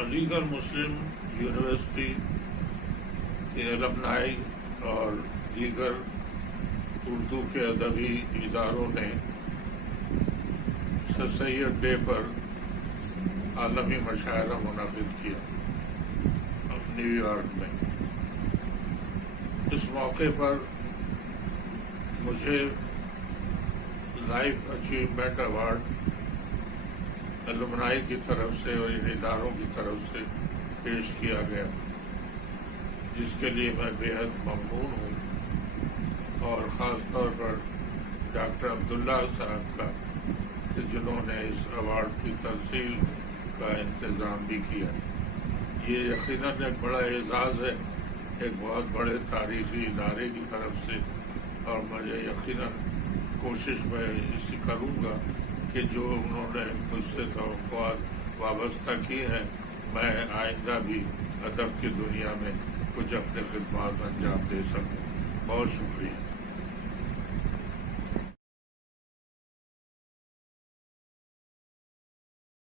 علی گڑھ مسلم یونیورسٹی کے المنائی اور دیگر اردو کے ادبی اداروں نے سر سید ڈے پر عالمی مشاعرہ منعقد کیا نیو یارک میں۔ اس موقع پر مجھے لائف اچیومنٹ ایوارڈ الومنائی کی طرف سے اور ان اداروں کی طرف سے پیش کیا گیا، جس کے لیے میں بے حد ممنون ہوں، اور خاص طور پر ڈاکٹر عبداللہ صاحب کا کہ جنہوں نے اس ایوارڈ کی ترسیل کا انتظام بھی کیا۔ یہ یقیناً ایک بڑا اعزاز ہے ایک بہت بڑے تاریخی ادارے کی طرف سے، اور مجھے یقیناً کوشش میں اس کروں گا کہ جو انہوں نے مجھ سے توقعات وابستہ کی ہیں، میں آئندہ بھی ادب کی دنیا میں کچھ اپنے خدمات انجام دے سکوں۔ بہت شکریہ۔